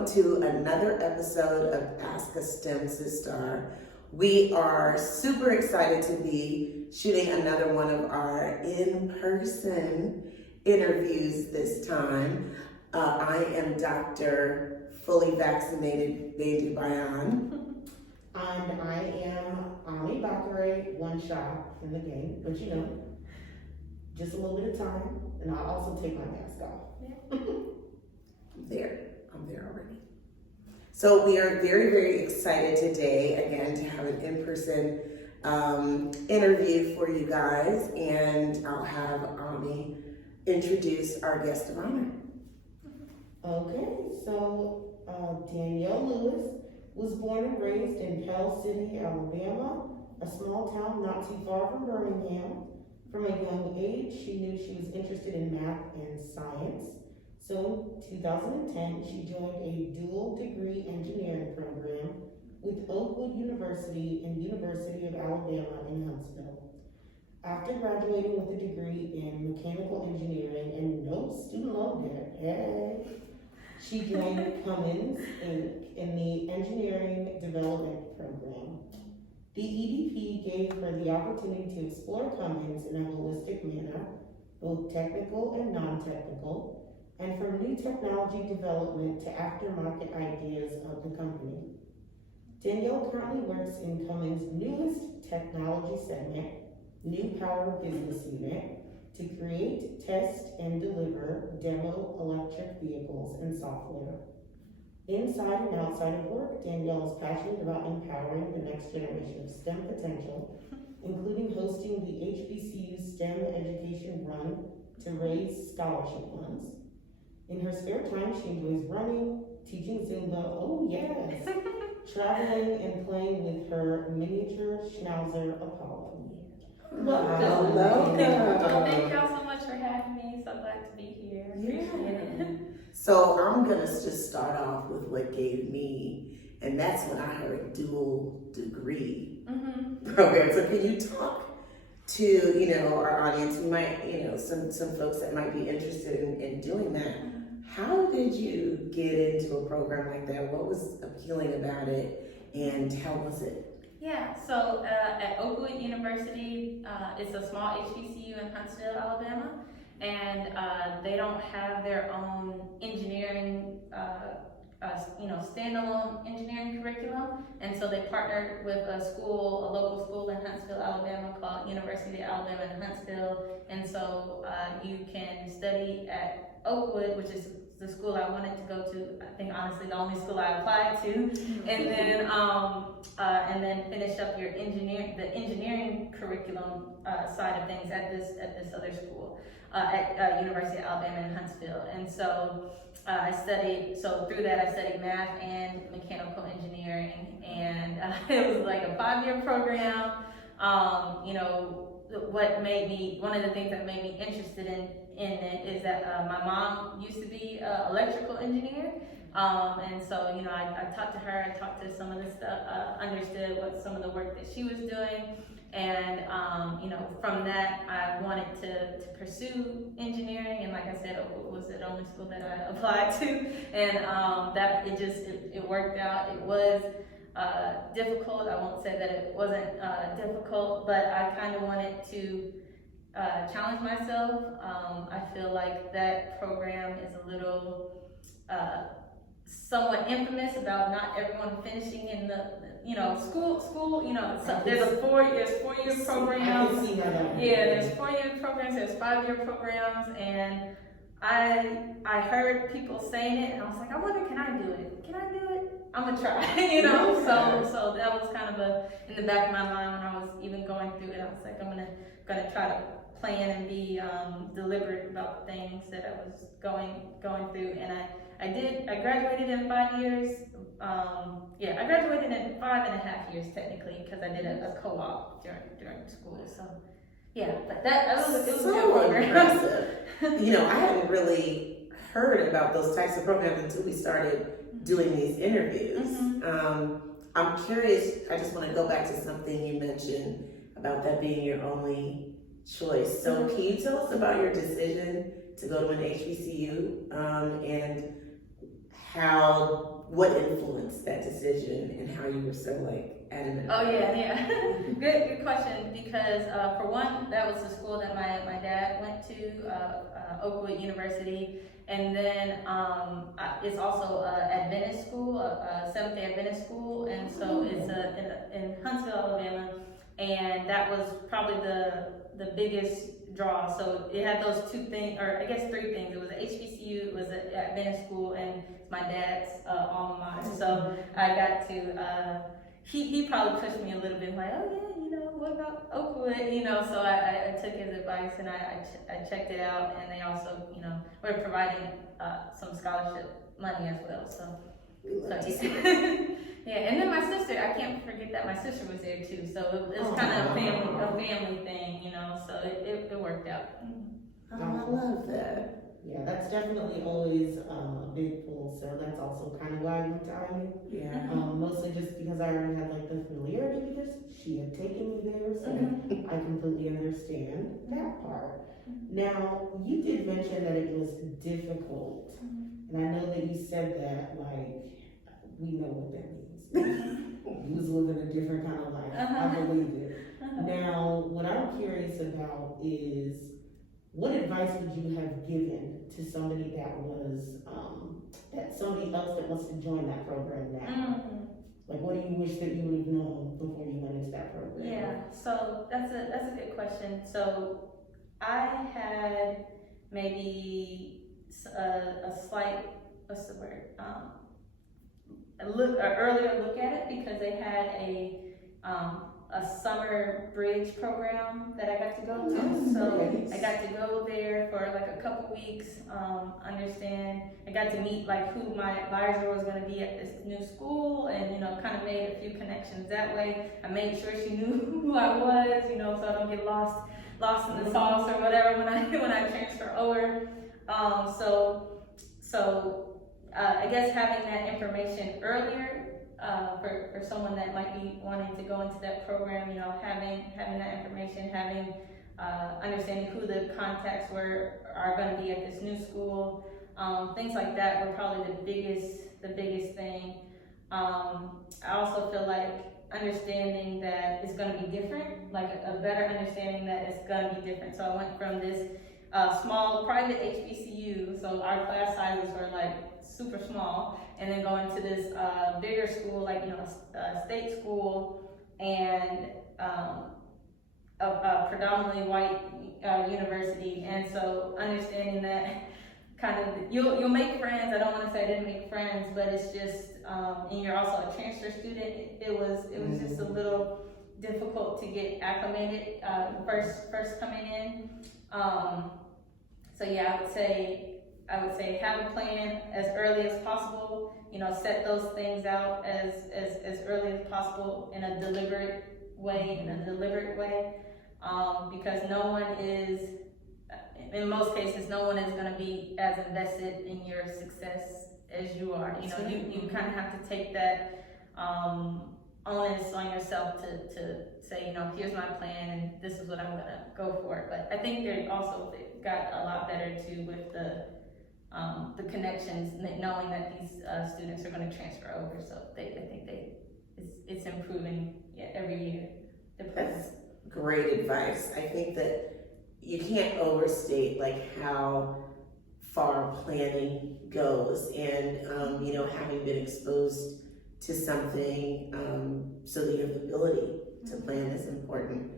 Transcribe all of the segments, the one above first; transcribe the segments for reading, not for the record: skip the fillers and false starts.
welcome to another episode of Ask a STEM Sister. We are super excited to be shooting another one of our in-person interviews this time. I am Dr. Fully Vaccinated Baby Bayan. And I am Ami Bakare, one shot in the game, but you know, just a little bit of time, and I'll also take my mask off. I'm there already. So we are very, very excited today, again, to have an in-person interview for you guys, and I'll have Ami introduce our guest of honor. Okay, so Danielle Lewis was born and raised in Pell City, Alabama, a small town not too far from Birmingham. From a young age, she knew she was interested in math and science. So in 2010, she joined a dual degree engineering program with Oakwood University and University of Alabama in Huntsville. After graduating with a degree in mechanical engineering and no student loan debt, she joined Cummins Inc. in the Engineering Development Program. The EDP gave her the opportunity to explore Cummins in a holistic manner, both technical and non-technical, and from new technology development to aftermarket ideas of the company. Danielle currently works in Cummins' newest technology segment, New Power Business Unit, to create, test, and deliver demo electric vehicles and software. Inside and outside of work, Danielle is passionate about empowering the next generation of STEM potential, including hosting the HBCU STEM Education Run to raise scholarship funds. In her spare time, she enjoys running, teaching Zumba, oh yes, traveling, and playing with her Miniature Schnauzer Apollo. Welcome. Thank y'all so much for having me. So glad to be here. Appreciate it. So I'm gonna just start off with what gave me, and that's when I heard dual degree program. So can you talk to our audience who might some folks that might be interested in doing that? How did you get into a program like that? What was appealing about it, and how was it? Yeah, so at Oakwood University, it's a small HBCU in Huntsville, Alabama, and they don't have their own engineering, standalone engineering curriculum, and so they partnered with a local school in Huntsville, Alabama called University of Alabama in Huntsville, and so you can study at Oakwood, which is the school I wanted to go to. I think honestly the only school I applied to, and then finish up the engineering curriculum side of things at this other school at University of Alabama in Huntsville. And so through that I studied math and mechanical engineering, and it was like a 5-year program. One of the things that made me interested in it is that my mom used to be an electrical engineer, and so I talked to her, I talked to some of the stuff, understood what some of the work that she was doing, and from that I wanted to pursue engineering, and like I said, Oakwood was the only school that I applied to, and that it worked out. It was difficult. I won't say that it wasn't difficult, but I kind of wanted to challenge myself. I feel like that program is a little somewhat infamous about not everyone finishing in the school. So there's 4-year programs. Yeah, there's 4-year programs. There's 5-year programs, and I heard people saying it, and I was like, I wonder, can I do it? I'm gonna try, So that was kind of in the back of my mind when I was even going through it. I was like, I'm gonna try to plan and be deliberate about the things that I was going through, and I did. I graduated in 5 years. I graduated in 5.5 years technically, because I did a co-op during school. So yeah, but it was a so impressive. I hadn't really heard about those types of programs until we started doing these interviews. I'm curious. I just want to go back to something you mentioned about that being your only choice. So can you tell us about your decision to go to an HBCU and what influenced that decision and how you were so like adamant? Oh yeah. Good question, because for one, that was the school that my dad went to, Oakwood University, and then it's also a Adventist school, a Seventh-day Adventist school, and so it's in Huntsville, Alabama, and that was probably the biggest draw. So it had those two things, or I guess three things. It was an HBCU, it was an Adventist school, and it's my dad's alma mater. So I got to, he probably pushed me a little bit, like, oh yeah, you know, what about Oakwood? You know, so I took his advice and I checked it out, and they also, you know, were providing some scholarship money as well. So yeah, and then my sister, I can't forget that my sister was there too. So it was kind of a family thing, you know. So it worked out. Oh, I love that. Yeah, that's definitely always a big pull. So that's also kind of why I went to IU. Yeah. Mostly just because I already had like the familiarity because she had taken me there, so I completely understand that part. Now, you did mention that it was difficult, and I know that you said that like we know what that means. You was living a different kind of life. I believe it. Now, what I'm curious about is, what advice would you have given to somebody that was, that somebody else that wants to join that program now? Like, what do you wish that you would have known before you went into that program? Yeah, so that's a good question. So I had maybe a slight, what's the word? An earlier look at it, because they had a summer bridge program that I got to go to. So I got to go there for like a couple weeks, understand. I got to meet like who my advisor was going to be at this new school, and, you know, kind of made a few connections that way. I made sure she knew who I was, you know, so I don't get lost in the sauce or whatever when I transfer over. I guess having that information earlier, for someone that might be wanting to go into that program, you know, having that information, understanding who the contacts are going to be at this new school, things like that were probably the biggest thing. I also feel like understanding that it's going to be different, like a better understanding that it's going to be different. So I went from this small private HBCU, so our class sizes were like super small, and then going to this bigger school, like, you know, a state school, and a predominantly white university. And so understanding that kind of, you'll make friends. I don't want to say I didn't make friends, but it's just, and you're also a transfer student. It was just a little difficult to get acclimated first coming in. So yeah, I would say have a plan as early as possible. You know, set those things out as early as possible in a deliberate way, because no one is, in most cases, no one is going to be as invested in your success as you are. You know, you kind of have to take that onus on yourself to say, you know, here's my plan and this is what I'm going to go for. But I think they also got a lot better too with the connections, knowing that these students are going to transfer over. So I think it's improving every year. That's great advice. I think that you can't overstate like how far planning goes, and you know, having been exposed to something so that you have the ability to plan is important.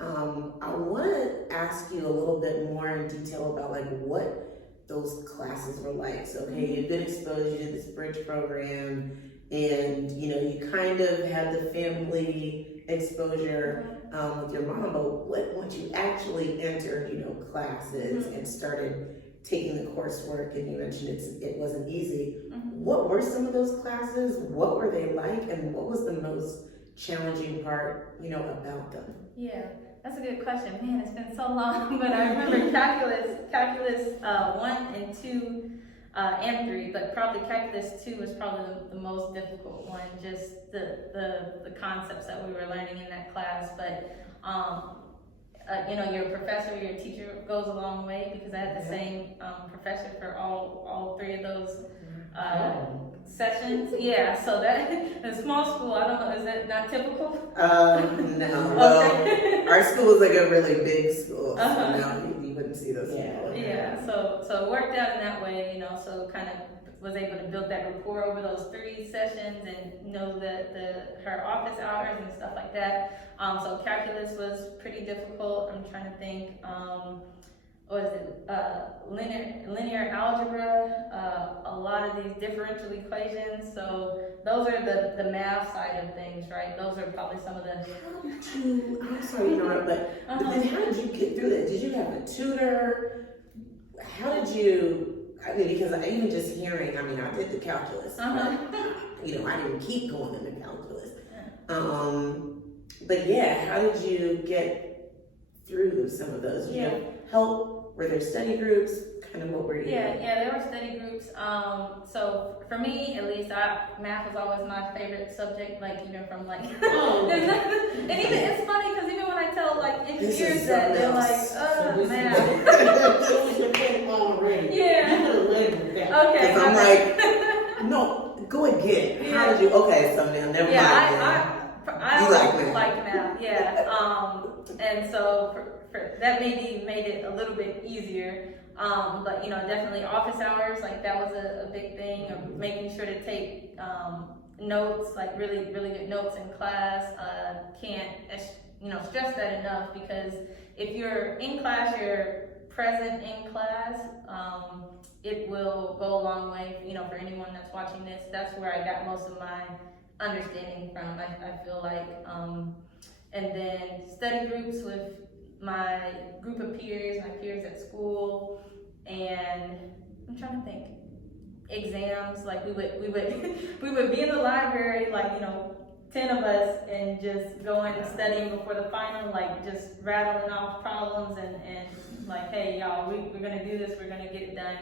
I want to ask you a little bit more in detail about like what those classes were like. So, okay, you've been exposed to this bridge program, and you know, you kind of had the family exposure with your mom, but once you actually entered, you know, classes and started taking the coursework, and you mentioned it wasn't easy. What were some of those classes? What were they like, and what was the most challenging part, you know, about them? Yeah, that's a good question. Man, it's been so long, but I remember calculus 1 and 2 and 3, but probably calculus 2 was probably the most difficult one, just the concepts that we were learning in that class. But your professor, your teacher goes a long way, because I had the same professor for all three of those sessions. Yeah, so that in small school, I don't know, is that not typical? No. Well, Okay. our school is like a really big school, so no, you wouldn't see those people. Yeah, so it worked out in that way, so kind of was able to build that rapport over those 3 sessions and know her office hours and stuff like that. So calculus was pretty difficult. I'm trying to think, what is it? Linear algebra, a lot of these differential equations. So those are the math side of things, right? Those are probably some of the. How did you? I'm sorry to interrupt, but then how did you get through that? Did you have a tutor? How did you? I mean, because even just hearing, I did the calculus, but, I didn't keep going into calculus. But yeah, how did you get through some of those? Did you have help? Were there study groups? Kind of what were you? Yeah, there were study groups. So for me, at least, math was always my favorite subject. From there's nothing, and even it's funny because even when I tell engineers that, they're like, math. Already. Yeah. Okay. I'm like, no, go again. Yeah. How did you? Okay, so now never mind. I always liked math. Yeah. And so for that maybe made it a little bit easier. But definitely office hours, that was a big thing of making sure to take notes, really, really good notes in class. Can't stress that enough, because if you're in class, you're present in class, it will go a long way, for anyone that's watching this. That's where I got most of my understanding from, I feel like. And then study groups with my group of peers, my peers at school, and I'm trying to think, exams, we would be in the library, 10 of us, and just going and studying before the final, just rattling off problems and hey y'all, we're gonna do this, we're gonna get it done.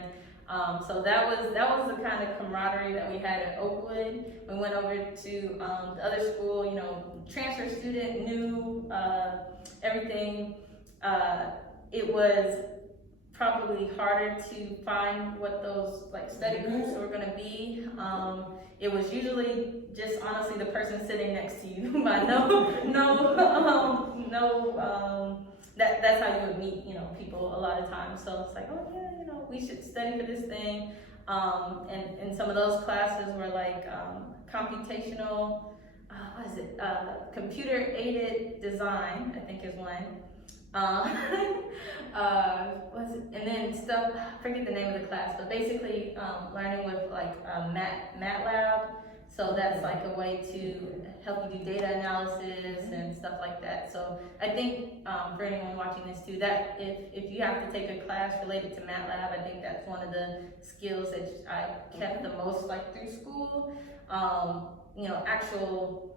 So that was the kind of camaraderie that we had at Oakwood. We went over to the other school, transfer student, new, everything. It was probably harder to find what those study groups were going to be. It was usually just honestly the person sitting next to you, but that's how you would meet, people a lot of times. So it's we should study for this thing. And some of those classes were computational, computer aided design, I think is one. And then stuff, I forget the name of the class, but basically learning with MATLAB. So that's a way to help you do data analysis and stuff like that. So I think for anyone watching this too, that if you have to take a class related to MATLAB, I think that's one of the skills that I kept the most through school. Actual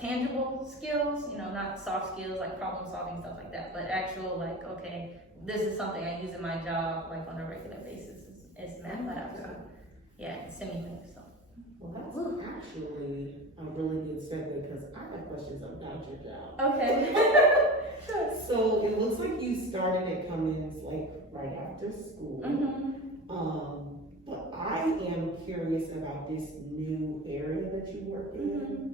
tangible skills, not soft skills like problem solving, stuff like that, but actual okay, this is something I use in my job on a regular basis is MATLAB. So yeah, simulator. So. Well, that's actually a really good segue, because I have questions about your job. Okay. So it looks like you started at Cummins right after school. But I am curious about this new area that you work in.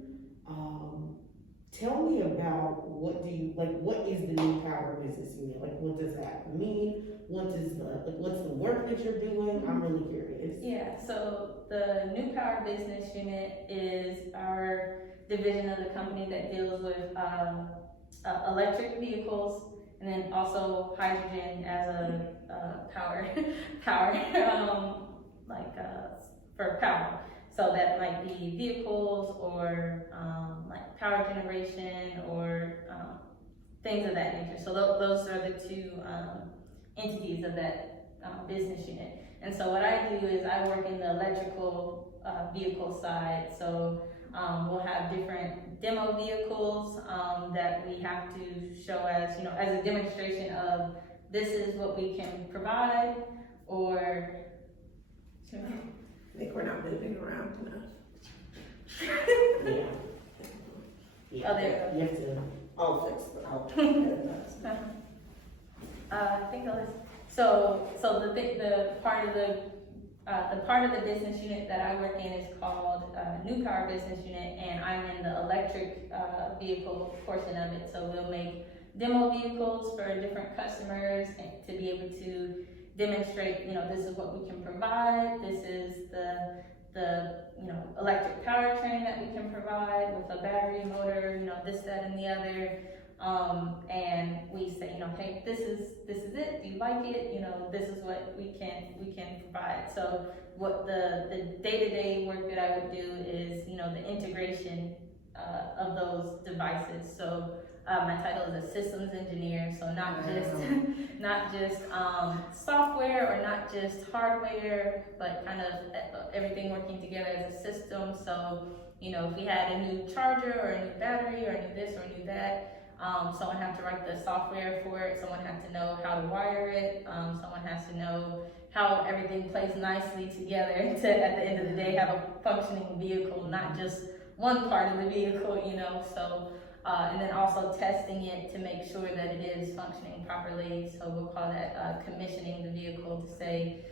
Tell me about what is the new power business unit? What does that mean? What's the work that you're doing? I'm really curious. Yeah, so the new power business unit is our division of the company that deals with electric vehicles, and then also hydrogen as a power, for power. So that might be vehicles or power generation or things of that nature. So those are the two entities of that business unit. And so what I do is I work in the electrical vehicle side. So we'll have different demo vehicles that we have to show as a demonstration of this is what we can provide, or I think we're not moving around enough. Yeah. Oh, there You have to I'll fix it. I think I'll list. So the part of the business unit that I work in is called New Power Business Unit, and I'm in the electric vehicle portion of it. So we'll make demo vehicles for different customers and to be able to demonstrate, this is what we can provide. This is the electric powertrain that we can provide with a battery motor, this, that, and the other. And we say, hey, this is it. Do you like it? This is what we can provide. So what the day-to-day work that I would do is, the integration of those devices. So my title is a systems engineer. So not just software or not just hardware, but kind of everything working together as a system. So if we had a new charger or a new battery or a new this or a new that. Someone had to write the software for it, someone had to know how to wire it, someone has to know how everything plays nicely together to, at the end of the day, have a functioning vehicle, not just one part of the vehicle, so, and then also testing it to make sure that it is functioning properly, so we'll call that commissioning the vehicle to say,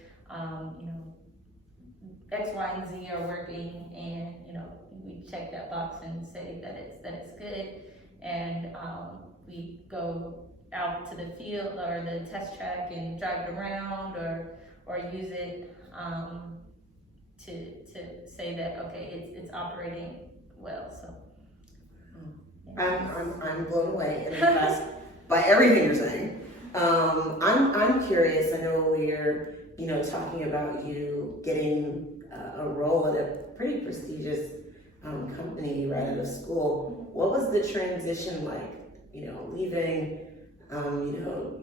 X, Y, and Z are working, and, we check that box and say that it's good. And we go out to the field or the test track and drive it around or use it to say that, okay, it's operating well. So I'm blown away and impressed by everything you're saying. I'm curious. I know we're talking about you getting a role at a pretty prestigious company right out of school. What was the transition like? Leaving,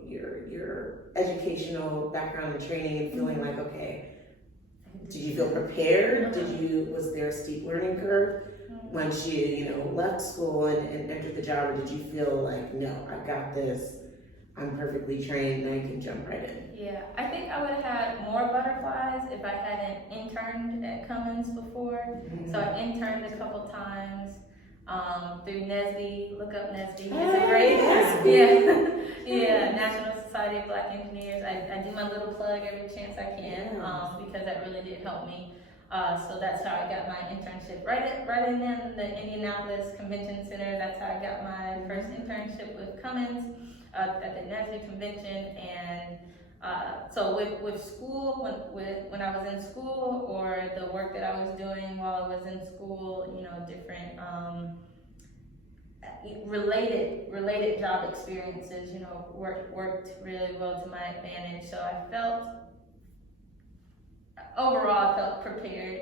your educational background and training and feeling like, okay, did you feel prepared? Was there a steep learning curve once you, left school and entered the job, or did you feel like, no, I've got this, I'm perfectly trained and I can jump right in? Yeah, I think I would have had more butterflies if I hadn't interned at Cummins before. Mm-hmm. So I interned a couple times through NSBE. Look up NSBE. It's a great, yeah, National Society of Black Engineers. I do my little plug every chance I can because that really did help me. So that's how I got my internship right in the Indianapolis Convention Center. That's how I got my first internship with Cummins at the NSBE convention. And so with school, when I was in school, or the work that I was doing while I was in school, different related job experiences, worked really well to my advantage. So overall I felt prepared,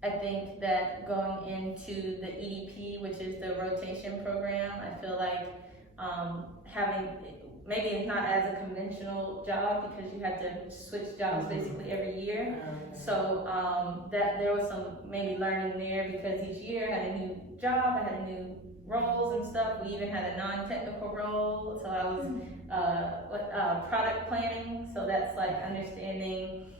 I think that going into the EDP, which is the rotation program, I feel like maybe it's not as a conventional job because you had to switch jobs basically every year. So that there was some maybe learning there because each year I had a new job, I had new roles and stuff. We even had a non-technical role. So I was product planning. So that's like understanding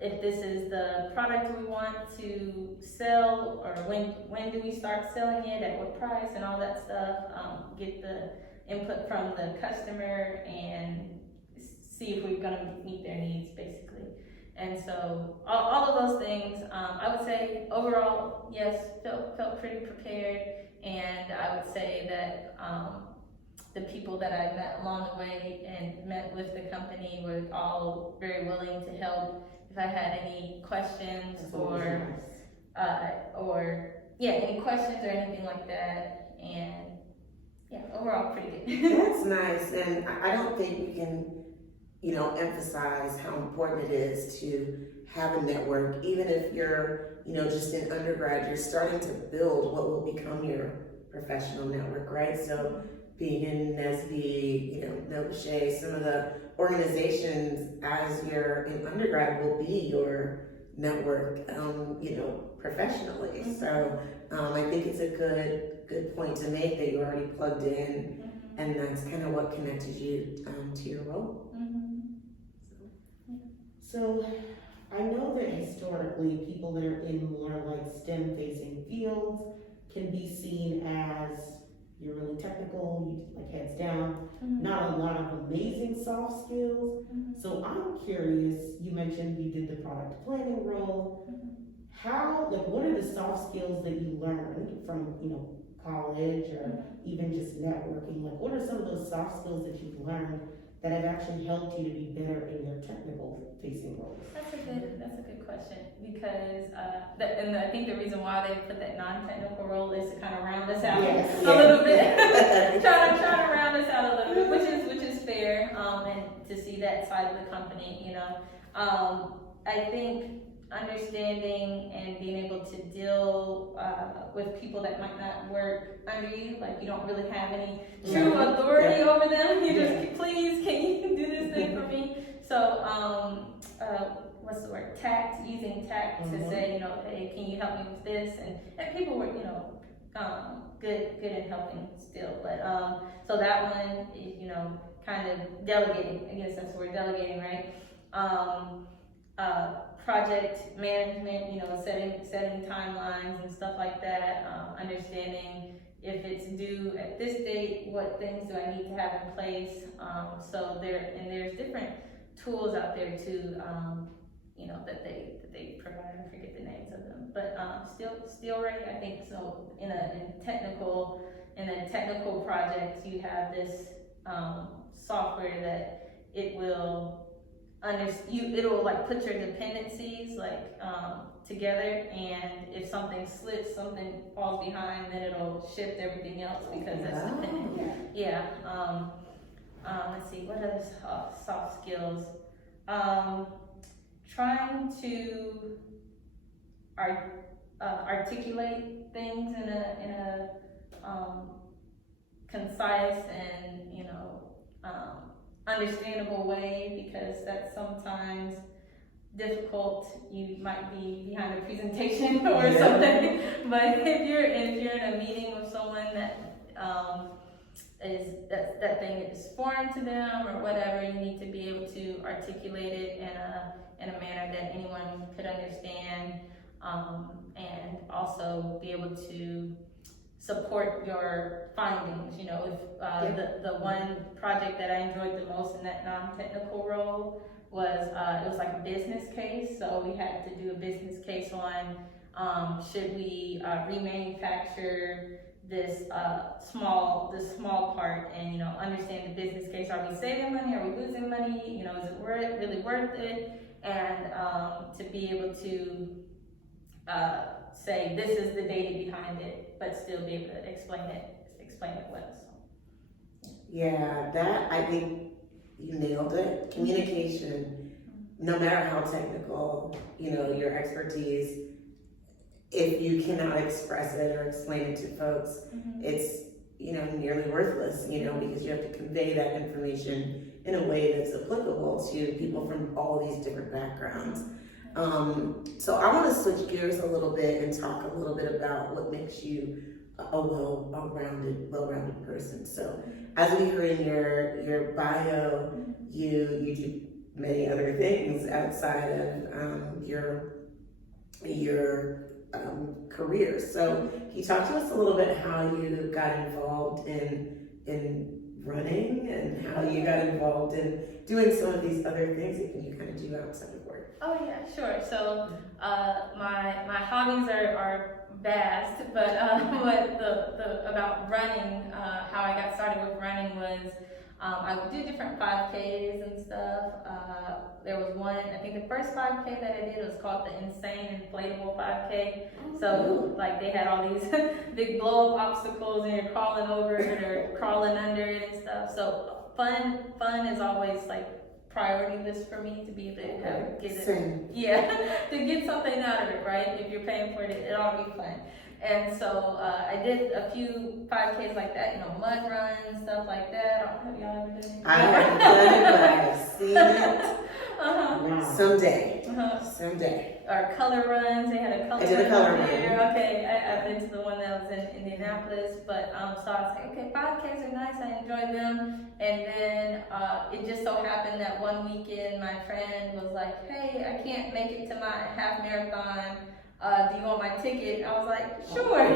if this is the product we want to sell, or when do we start selling it, at what price, and all that stuff. Get the input from the customer and see if we're going to meet their needs, basically. And so all of those things, I would say overall, yes, felt pretty prepared. And I would say that the people that I met along the way and met with the company were all very willing to help if I had any questions any questions or anything like that. And yeah, overall pretty good. That's nice, and I don't think we can, emphasize how important it is to have a network. Even if you're, just in undergrad, you're starting to build what will become your professional network, right? So being in NSBE, Novache, some of the organizations as you're in undergrad will be your network, professionally. Mm-hmm. So I think it's a good point to make that you're already plugged in, mm-hmm. and that's kind of what connected you to your role. Mm-hmm. So I know that historically people that are in more like STEM facing fields can be seen as you're really technical, you like heads down, not a lot of amazing soft skills. So I'm curious, you mentioned you did the product planning role. How, like, what are the soft skills that you learned from, college or even just networking? Like, what are some of those soft skills that you've learned that have actually helped you to be better in your technical facing roles? That's a good question, because and I think the reason why they put that non-technical role is to kind of round us out a little bit, trying to round us out a little bit, which is fair, and to see that side of the company, I think understanding and being able to deal with people that might not work under you, like you don't really have any true authority over them. You just, please, can you do this thing for me? So, what's the word? Tact, using tact to say, hey, can you help me with this? And people were, good in helping still. But so that one is, kind of delegating. I guess that's the word, delegating, right? Project management, setting timelines and stuff like that, understanding if it's due at this date, what things do I need to have in place. So there's different tools out there too, that they provide. I forget the names of them, but still right, I think so. In a technical project, you have this software that it will it'll like put your dependencies together, and if something slips, something falls behind, then it'll shift everything else because that's dependent. Let's see, what other soft skills? Trying to articulate things in a concise and understandable way, because that's sometimes difficult. You might be behind a presentation or something, but if you're in a meeting with someone that thing is foreign to them or whatever, you need to be able to articulate it in a manner that anyone could understand, and also be able to support your findings. If the one project that I enjoyed the most in that non-technical role was it was like a business case. So we had to do a business case on should we remanufacture this small part, and understand the business case. Are we saving money? Are we losing money? Is it really worth it? And to be able to say this is the data behind it, but still be able to explain it well. So. Yeah, that, I think you nailed it. Communication, no matter how technical, your expertise, if you cannot express it or explain it to folks, it's, nearly worthless, because you have to convey that information in a way that's applicable to people from all these different backgrounds. So I want to switch gears a little bit and talk a little bit about what makes you a well-rounded person. So as we heard in your bio, you do many other things outside of your career. So can you talk to us a little bit how you got involved in running and how you got involved in doing some of these other things that you kind of do outside of work? Oh yeah, sure. So my hobbies are vast, but the about running, how I got started with running was I would do different 5Ks and stuff. There was one, I think the first 5K that I did was called the Insane Inflatable 5K. So like they had all these big blow up obstacles and you're crawling over it or crawling under it and stuff. So fun is always like priority list for me, to be able to get it. Yeah, to get something out of it, right? If you're paying for it, it ought to be fun. And so I did a few 5Ks like that, mud runs, stuff like that. Have y'all ever done it? I haven't done it, but I've seen it. Someday. Or color runs. They had a color run. I did a color run. Okay, I've been to the one that was in Indianapolis. But so I was like, okay, 5Ks are nice. I enjoyed them. And then it just so happened that one weekend my friend was like, hey, I can't make it to my half marathon do you want my ticket? I was like, sure.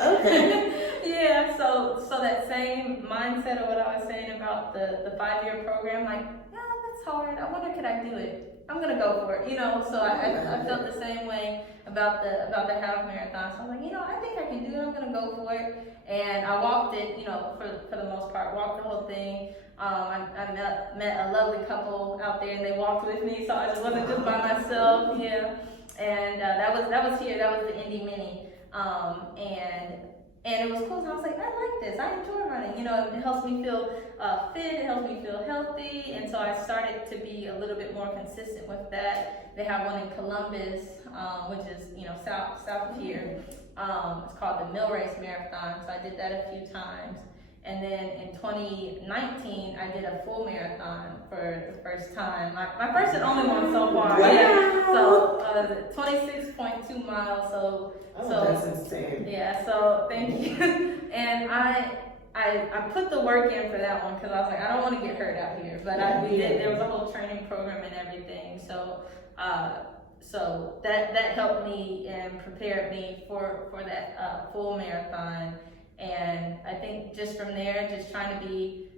Okay. Yeah, so that same mindset of what I was saying about the 5-year program, like, yeah, that's hard. I wonder could I do it? I'm gonna go for it, you know. So I felt the same way about the half marathon. So I'm like, you know, I think I can do it. I'm gonna go for it. And I walked it, you know, for the most part, walked the whole thing. I met a lovely couple out there, and they walked with me, so I just wasn't just by myself. Yeah, and that was here. That was the Indy Mini, and it was cool. And I was like, I like this. I enjoy running. You know, it helps me feel fit. It helps me feel healthy. And so I started to be a little bit more consistent with that. They have one in Columbus, which is, you know, south of here. It's called the Mill Race Marathon. So I did that a few times. And then in 2019, I did a full marathon for the first time. My first and only one so far. Wow. Yeah. So 26.2 miles. So That's insane. yeah. So thank you. And I put the work in for that one because I was like, I don't want to get hurt out here. But we did. There was a whole training program and everything. So that helped me and prepared me for that full marathon. And I think just from there, just trying to be,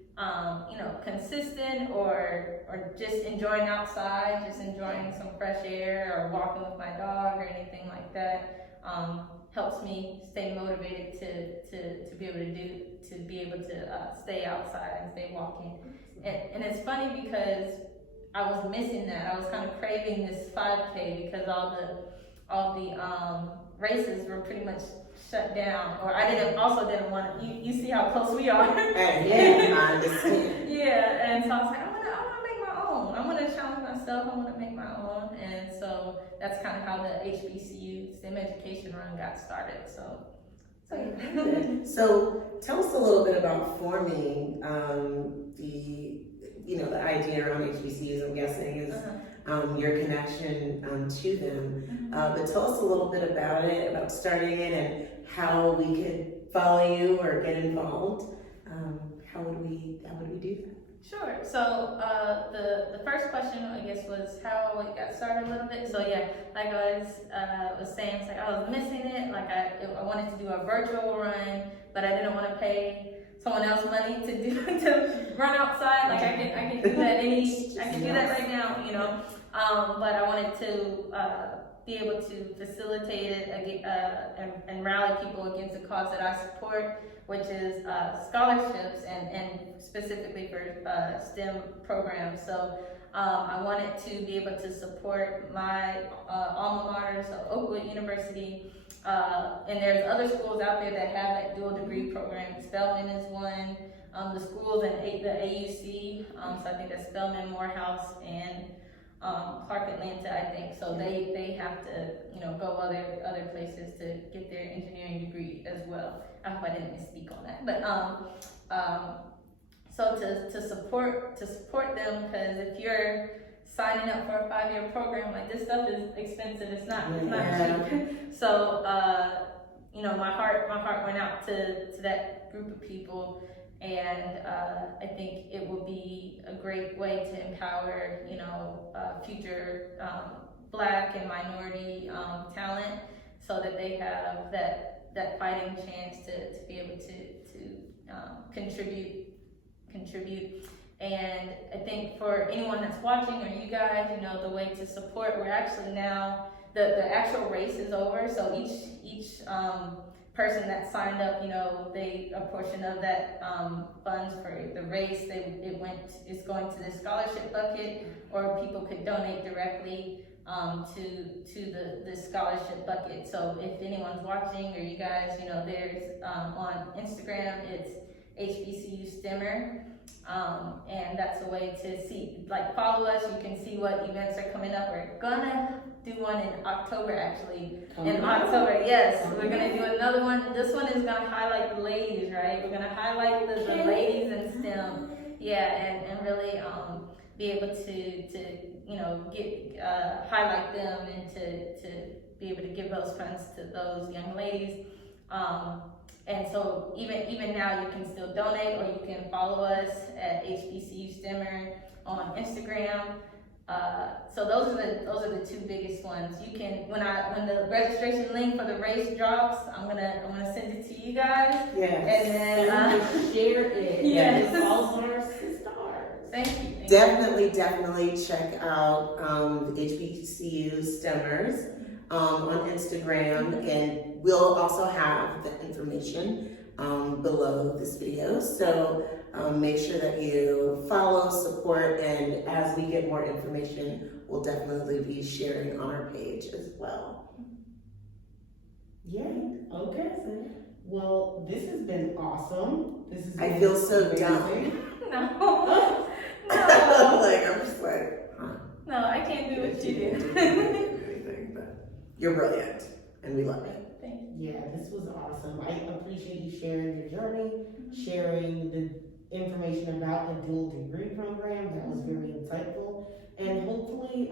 you know, consistent or just enjoying outside, just enjoying some fresh air or walking with my dog or anything like that, helps me stay motivated to be able to stay outside and stay walking. And it's funny because I was missing that. I was kind of craving this 5K because all the races were pretty much shut down, or I didn't want to, you see how close we are. Yeah, I understand. Yeah, and so I was like, I want to make my own. I want to challenge myself. I want to make my own. And so that's kind of how the HBCU STEM Education Run got started. So yeah. So tell us a little bit about forming the idea around HBCUs, I'm guessing, is your connection to them. But tell us a little bit about it, about starting it, and how we could follow you or get involved. How would we do that? Sure. So the first question, I guess, was how it got started a little bit. So yeah, like I was saying, it's like I was missing it. Like I wanted to do a virtual run, but I didn't want to pay someone else money to run outside. Like I can do that I can do that right now, you know. But I wanted to be able to facilitate it and rally people against the cause that I support, which is scholarships and specifically for STEM programs. So I wanted to be able to support my alma mater, so Oakwood University. And there's other schools out there that have that dual degree program. Spelman is one. The schools in the AUC, so I think that's Spelman, Morehouse, and Clark Atlanta, I think. So they have to, you know, go other places to get their engineering degree as well. I hope I didn't misspeak on that. But so to support them, because if you're signing up for a 5-year program, like this stuff is expensive. It's not cheap. So you know, my heart went out to that group of people. And I think it will be a great way to empower, you know, future Black and minority talent, so that they have that fighting chance to be able to contribute. And I think for anyone that's watching, or you guys, you know, the way to support, we're actually now the actual race is over. So each person that signed up, you know, a portion of that funds for the race, it's going to the scholarship bucket, or people could donate directly to the scholarship bucket. So if anyone's watching, or you guys, you know, there's on Instagram, it's HBCU STEMmer, and that's a way to see, like, follow us. You can see what events are coming up. We're gonna do one in October, actually. October, yes. We're gonna do another one. This one is gonna highlight the ladies, right? We're gonna highlight the ladies in STEM. Yeah, and really be able to you know, get highlight them, and to be able to give those funds to those young ladies. And so even now you can still donate, or you can follow us at HBCU STEMmer on Instagram. So those are the two biggest ones. You can when the registration link for the race drops, I'm gonna send it to you guys. Yes. And then share it. Yes. All of our sisters. Thank you. Definitely check out the HBCU STEMers on Instagram, and we'll also have the information below this video. So make sure that you follow, support, and as we get more information, we'll definitely be sharing on our page as well. Yay. Okay. Well, this has been awesome. I feel so dumb. No. Like, I'm just like, huh. No, I can't do what you do. Anything, but you're brilliant, and we love it. Thank you. Yeah, this was awesome. I appreciate you sharing your journey, sharing the information about the dual degree program. That was very insightful. And hopefully,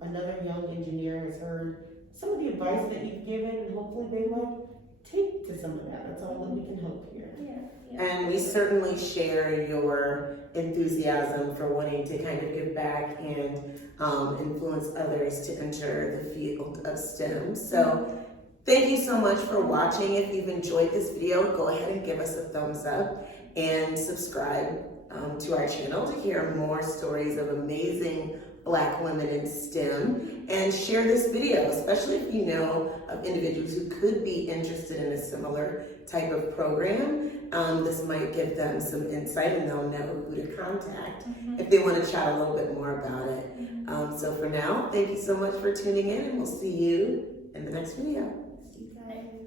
another young engineer has heard some of the advice that you've given, and hopefully they might take to some of that. That's all that we can hope here. Yeah. And we certainly share your enthusiasm for wanting to kind of give back and influence others to enter the field of STEM. So thank you so much for watching. If you've enjoyed this video, go ahead and give us a thumbs up and subscribe to our channel to hear more stories of amazing Black women in STEM, and share this video, especially if you know of individuals who could be interested in a similar type of program. This might give them some insight, and they'll know who to contact if they want to chat a little bit more about it. So for now, thank you so much for tuning in, and we'll see you in the next video.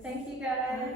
Thank you guys.